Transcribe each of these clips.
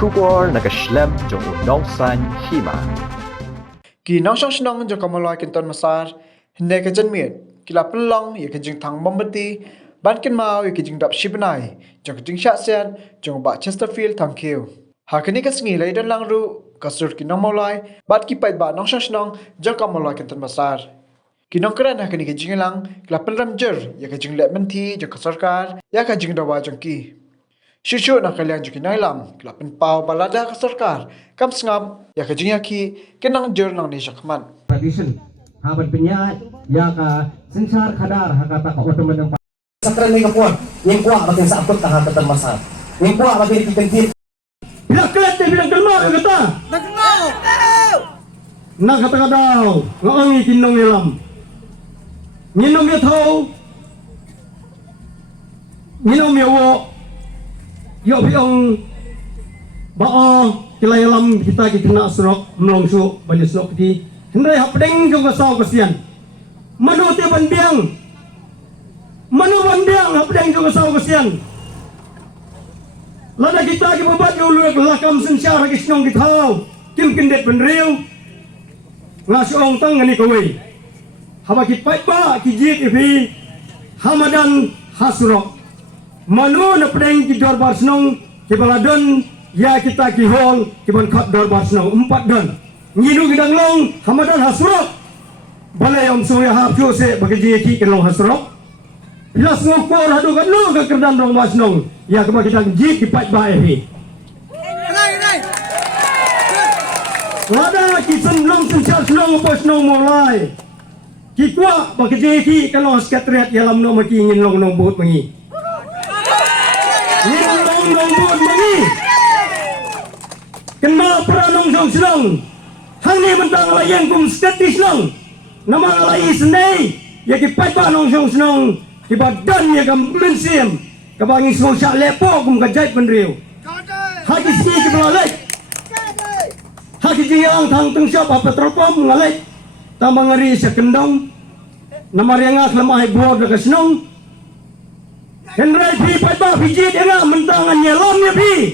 Kubor nakaslem jong unongsan hima. Ki nong shong shnong jo kamaloi kinton masar hinde ka janmiet kila pelong ye ka jing thang bombati ban kin mau ye ka jing dap shibnai jo ka jing sha sen jo ba Chesterfield thang kiu ha kani ka sngi lai dan lang ru ka sur ki nong maloi bat ki pai ba nong shong shnong jo kamaloi kinton masar ki nong kran ha kani ka jing lang kila pelram jer ye ka jing le menti jo ka sarkar ya ka jing dawa jong ki Shushu nak kalian juga nailam, kelapin pau balada ke sarkar, kam sengam, ya kejingnya ki, kenang jer nang ni syakman. Tradition, habat penyaat, ya ka sensar kadar, hakata ka otoman ng Sakran ni kapuan, yung kuha batin sa akot ang hakatan masar. Yung kuha batin ikikantin. bilang kelet bilang kelma kata. Nak kata daw, ngaang ikinong ilam. Nginom ya tau, nginom ya wo. Yo biong bao kilai alam kita kena serok melongsu banyak serok di hendai hapdeng jong kasau kasian manu te bandiang hapdeng jong kasau kasian lada kita ki babat yo lu lakam sensyara kisnong kitau kim kindet benriu ngasong tang ngani kowe haba ki pai ba ki jit ifi hamadan hasrok Manu na pedeng ki dorbar senong ki baladon ya kita ki hol ki ban khat dorbar senong 4 don ngidu gidang long hamadan hasrok balai om soya hap jo se bagi ki long hasrok bila ngokor hadu kan lo ke kerdan dong mas nong ya ke bagi dang ji ki pat ba ehi lada ki senong senchar senong pos nong mulai ki kwa bagi ki kalau sekretariat ya lam no maki ingin long nong buat mengi Nong buat lagi, kena peranong jong senong, hang ni mentang layan kum skati senong, nama lagi sendai, ya kipai pa nong jong senong, kibadan ya kam mensim, kabangi semua syak lepo kum kajai penriu, haki sini kebelalai, haki jiang thang teng siap apa terpom ngalai, tambang ngeri sekendong, nama riangah lemah buat dekat senong. Henry pi pai ba pijit enga mentangan nyelamnya pi.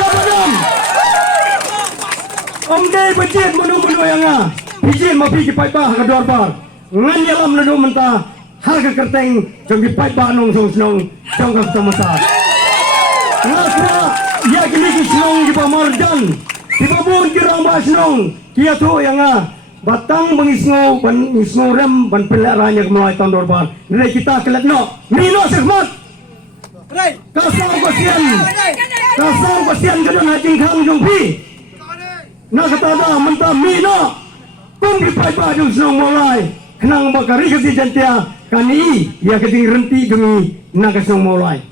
Cabadam. Om dei pijit menu enga. Pijit ma pi ki pai ba ka dorbar. Ngan nyelam ledu mentah. Hal ke kerteng jong ki pai ba nong song snong jong ka tamasa. Ngasra ya kini ki snong ki pamarjan. Ki babun ki rang ba snong. Ki atu enga. Batang mengisngo ban isngo rem ban pelaranya mulai tahun dorban. Nilai kita kelet no. Mino sekmat. Kasau kasian gedon hajing kang jong pi. Na kata dah mentah mino. Kum di pai ba jong senong mulai. Kenang bakari kasi jantia kani ya keting renti demi na kasong mulai.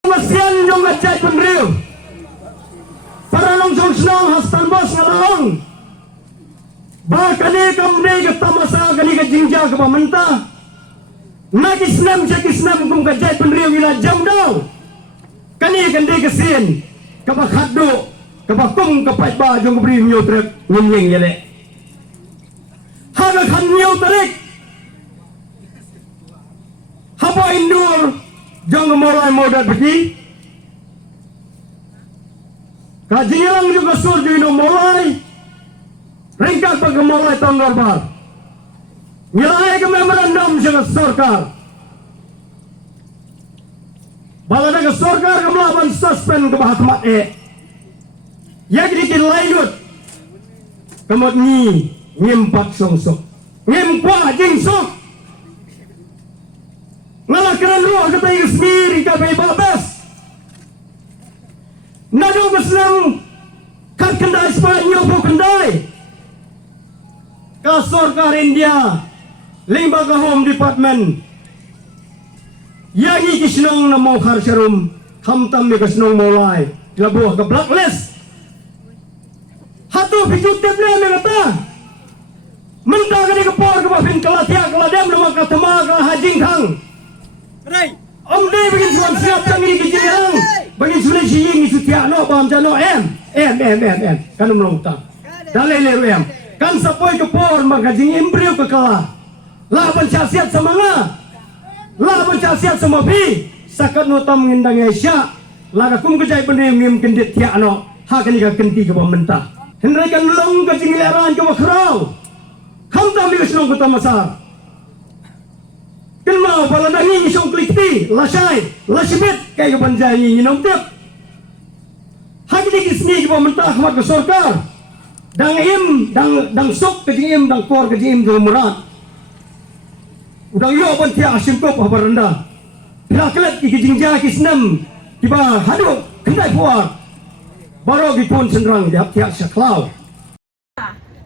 Kasian jong ngajai penriu. Para long jong senong hastan bos ngalong. Bakani kamne ke tamasa kani ke jingja ke pamenta. Nagi senam kum kajai penriu ila jam daw. Kani kande kesin kapa khaddo kapa kum kapa ba jong bri myo trek nyeng yele. Haga khan myo trek. Hapa indur jong morai modat beki. Kajilang juga sur dino morai. Ringkas bagi mulai tahun dorbar. Nilai ke memorandum dengan sarkar. Balada ke sarkar ke melawan suspend ke bahasamat Ya dikin lainut. Kemat ni ngimpat songsok. Ngimpa jingsok. Ngalah keren ruh kata yang sendiri kapai babas. Nadu bersenang. Kan kendai Spanyol pun kendai. Kasarkar India Limbaga Home Department Yangi kisnong na mo karsyarum Hamtam ni kisnong mulai Labuh ke blacklist Hatu pijutip na mengata Mentah ka di kapor ke bapin kalatya kaladam Nama katama ka hajing kang Om day bagin suam siap tang ini kijirang Bagin sulit siying isutya no Paham jano em Kanum longtang Dalele em Kan sapoi ke por magajing imbriu ke kala. Lah pencasiat sama nga. Lah pencasiat sama bi. Sakat notam ngindang Asia. laga kum kejai penriu ngim kendit tiak no hakan ika kenti ke pemerintah henry kan long ke jingleran ke wakrau kam tam di senong kota masar kan mau pala dangi isong klikti lasai lasibet kayak ke banjai nginom tiap hakan ika sini ke pemerintah kemat ke sorkar dang sok ke jingim dang kor ke jingim ke murat udang yo pun tiak asim kop habar rendah Pilaklet ki jingjah ki senam kiba haduk kendai puar baru ki pun senrang di tiak syaklau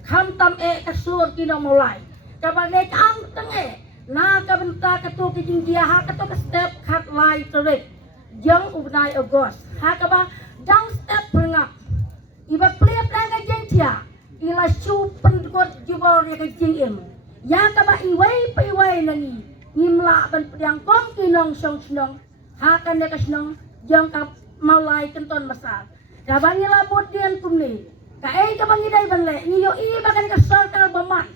kham tam kasur ki no mulai kabane kam tenge na ka benta ka tu ki jingjah ha ka tu ka step khat lai terik yang ubnai Ogos ha ka ba dang step pengap iba pliap la ka jingtia ila chu pendgot jibor ya ka jingim ya ka ba iwai pa iwai nani ngimla ban pedang kong kinong song snong hakan ne kasnong jong ka malai kenton masal da bangi labot dian kumni ka ei ka bangi dai ban le ni yo i bakan ka sarkal baman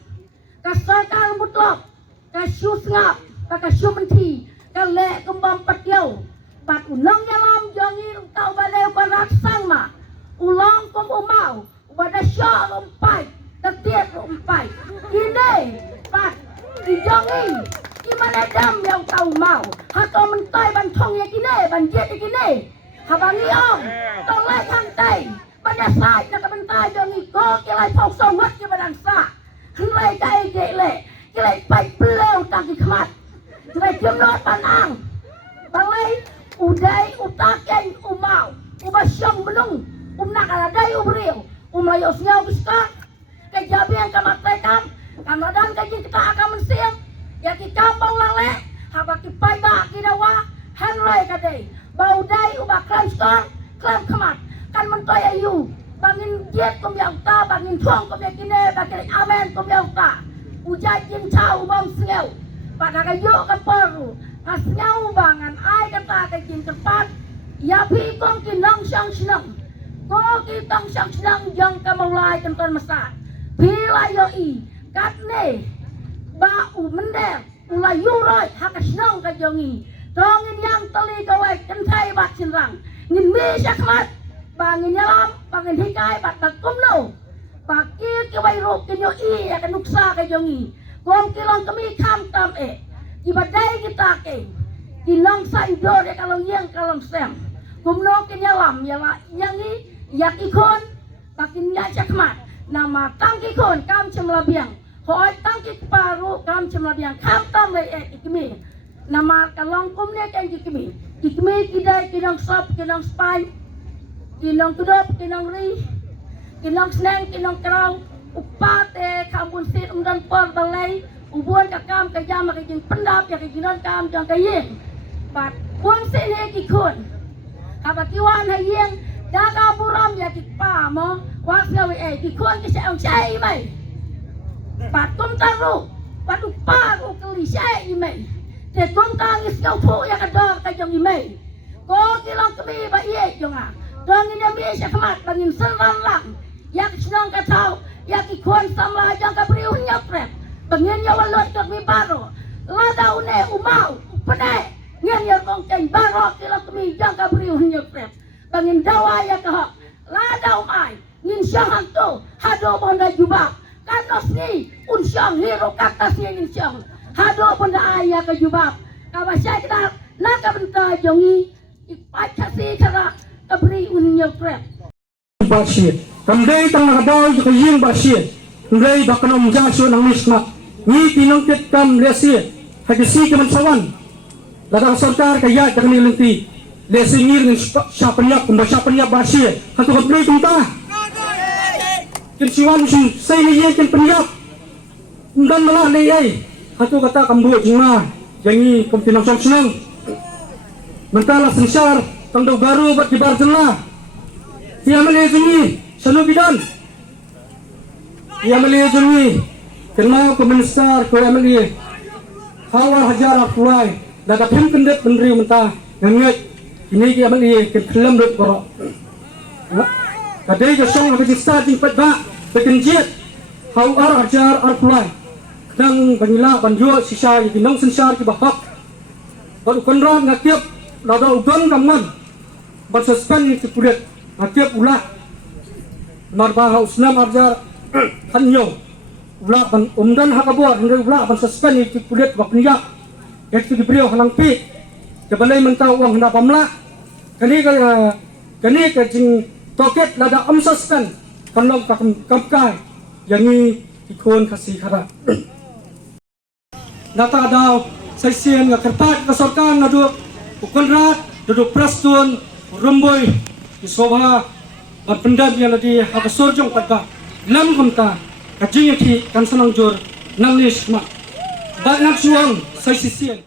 ka sarkal mutlak ka syu ngap ka syu menti ka le kembam patiau bat unong yalam jong i tau baleu barat sang ma ulang kom umau bada sya umpai tetiet umpai ini pat dijongi gimana dam yang tahu mau hato mentai ban thong ya kine ban jet ya kine habangi om tolai hang tai pada sai nak bentai jongi ko kilai phok song wat ke badang sa klai kai ge le kilai pai pleu tak khmat kilai jemlot panang balai udai utaken umau ubasyong menung nak ala dai ubril layo siau buska ke jabi yang kamatai kam kamadan ke kita akan mensiang ya ki kampung lale habaki pai ba ki dawa hanlai kadai baudai uba klam skor klam khamat kan mentoy ayu bangin jet kom yang ta bangin thong kom yang kine bakil amen kom yang ta ujai jin chau bom sngeu pada kayu ka paru asngau bangan ai kata ka jin tepat ya pi kom ki nong sang snong ko ki tong sang snong jong ka mulai kenton masa bila yo i katne ba mendel ulai yuroi hakasnong ka jongi tongin yang teli kawai kentai bat sinrang ngin mi syakmat bangin yalam bangin hikai bat takumno bakir kawai rok kinyo i akan nuksa ka jongi kom kilong kami kam tam ibadai kita ke kilong sa idor ya kalong yang kalong sem kumno kinyalam yala yangi yak ikon bakin ya syakmat nama tangki kon kam cemlabiang hoi tangki paru kam cemlabiang kam tam le ikimi nama kalong kumne kan ikimi kidai kinong sop kinong spai kinong tudop kinong ri kinong sneng kinong kerau upate kampun sit dan por balai ubuan ka kam ka jam ka jing pendap ya ka jinon kam jang ka yin pat buang sene ki kun kabakiwan ha yin daga buram ya ki pa mo wasga we ki kun ki sa chai mai pat kum taru pat upar u kli sai mai te kum tang is kau phu ya ka dor ka jong mai ko kilong kami ba ye jong a dong ni mi sa khamat bangin senran lang ya ki snong ka tau ya ki kun sama jang ka priu nyaprep bangin ya walot ka mi baro ladau ne umau pene nyen ya kong chen baro kilong kami jang ka priu nyaprep bangin dawa ya ka ladau mai ngin syahang tu hado bonda jubak kanos ni unsyang hero katas ni unsyang hado bonda ayah ke jubak kabasya kita nak benta jongi ipachasi kara kabri unyok prep Bashir kamdei tang nakadaw ka yin Bashir kamdei bakanom jasyo ng misma ni pinangkit kam lesir hagisi kaman sawan ladang sarkar kaya takni lenti lesingir ng syapanya kumba syapanya Bashir hatu kamdei kumta kinsiwan sin say niya kin penyap dan malah lei hatu kata kambu jima jangi kompinang song senang mentala sensar tang daw baru bat di barjela ia melejungi sanu bidan ia melejungi kenal komunisar ko emeli hawar hajar apuai daga pim kendet pendri mentah nganget ini dia meli ke kelam dot korok kadai ke song ke start di patba pekenjiat hawar hajar apuai dang banila banjo sisa di nong sensar ki bahak baru konran ngakiep lada uban kaman bersuspend itu kulit tiap ulah marbaha usnam arjar hanyo ulah ban umdan hakabor hendak ulah ban suspend itu kulit wakniya itu diberi halang pi kebalai mentau uang hendak pamlah kani ke jing toket lada suspend kalau kapkai yang ini ikon kasih kara data daw sesien nga kertat kasorkan nadu ukonrat duduk prastun rumboy isoba ban pendam yang di hakasorjong pada lam kamta kajing ki kan sanang jor nanglis ma banyak suang sesien